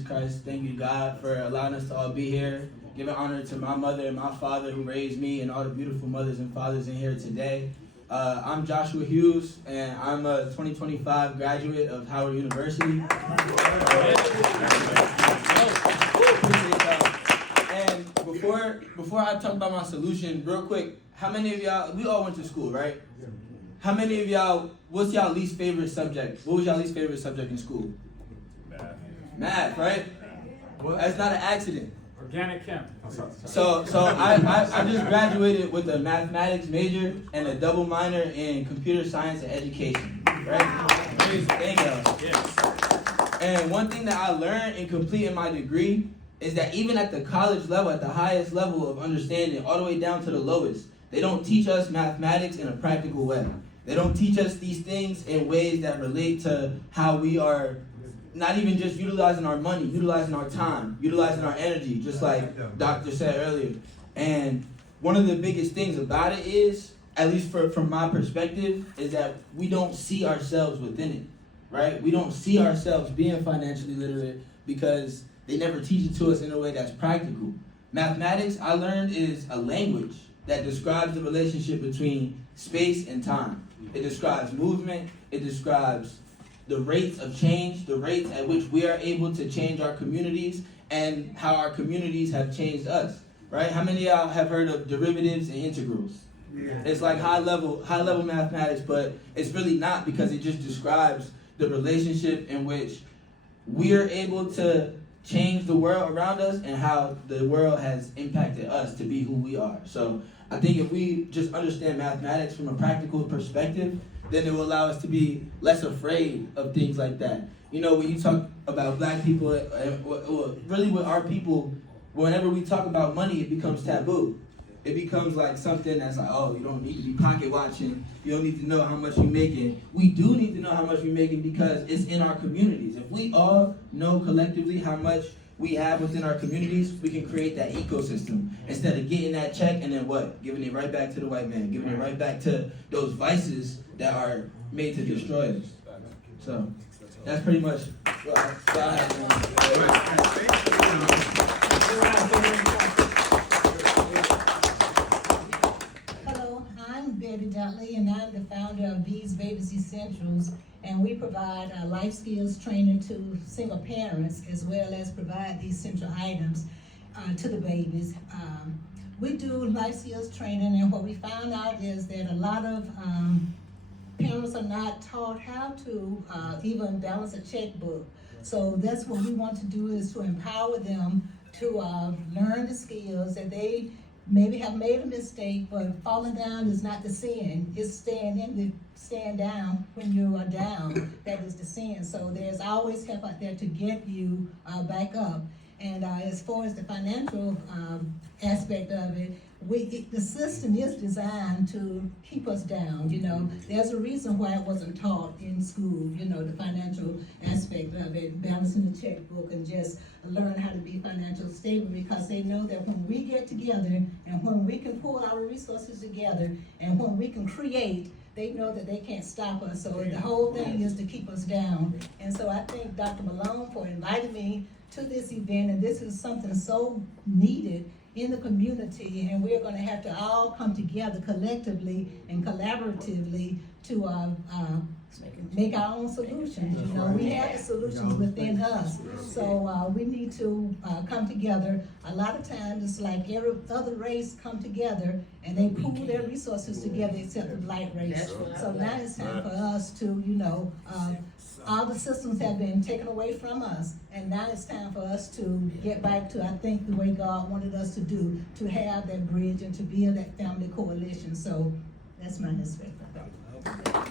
Jesus Christ. Thank you, God, for allowing us to all be here. Giving honor to my mother and my father who raised me and all the beautiful mothers and fathers in here today. I'm Joshua Hughes, and I'm a 2025 graduate of Howard University. And before I talk about my solution, real quick, how many of y'all, we all went to school, right? How many of y'all, what's y'all least favorite subject? What was y'all least favorite subject in school? Math, right? That's not an accident. Organic chem. So I just graduated with a mathematics major and a double minor in computer science and education, right? Thank y'all. Yes. And one thing that I learned in completing my degree is that even at the college level, at the highest level of understanding, all the way down to the lowest, they don't teach us mathematics in a practical way. They don't teach us these things in ways that relate to how we are not even just utilizing our money, utilizing our time, utilizing our energy, just like Doctor said earlier. And one of the biggest things about it is, at least from my perspective, is that we don't see ourselves within it, right? We don't see ourselves being financially literate because they never teach it to us in a way that's practical. Mathematics, I learned, is a language that describes the relationship between space and time. It describes movement, it describes the rates of change, the rates at which we are able to change our communities, and how our communities have changed us, right? How many of y'all have heard of derivatives and integrals? Yeah. It's like high level mathematics, but it's really not, because it just describes the relationship in which we are able to change the world around us and how the world has impacted us to be who we are. So I think if we just understand mathematics from a practical perspective, then it will allow us to be less afraid of things like that. You know, when you talk about black people, really with our people, whenever we talk about money, it becomes taboo. It becomes like something that's like, oh, you don't need to be pocket watching. You don't need to know how much you're making. We do need to know how much we're making because it's in our communities. If we all know collectively how much we have within our communities, we can create that ecosystem instead of getting that check and then what? Giving it right back to the white man, giving it right back to those vices that are made to destroy us. So that's pretty much what I have. Hello, I'm Betty Dudley, and I'm the founder of These Babies Essentials, and we provide life skills training to single parents as well as provide these essential items to the babies. We do life skills training, and what we found out is that a lot of parents are not taught how to even balance a checkbook. So that's what we want to do, is to empower them to learn the skills that they maybe have made a mistake, but falling down is not the sin. It's staying down when you are down, that is the sin. So there's always help out there to get you back up. And as far as the financial aspect of it, the system is designed to keep us down. You know, there's a reason why it wasn't taught in school, you know, the financial aspect of it, balancing the checkbook and just learn how to be financially stable, because they know that when we get together and when we can pull our resources together and when we can create, they know that they can't stop us. So the whole thing is to keep us down. And so I thank Dr. Malone for inviting me to this event, and this is something so needed in the community, and we're going to have to all come together collectively and collaboratively to make our own solutions. You know, we have the solutions within us, so we need to come together. A lot of times it's like every other race come together and they pool their resources together except the black race. So now it's time for us to, you know, all the systems have been taken away from us, and now it's time for us to get back to, I think, the way God wanted us to do, to have that bridge and to build that family coalition. So that's my aspect.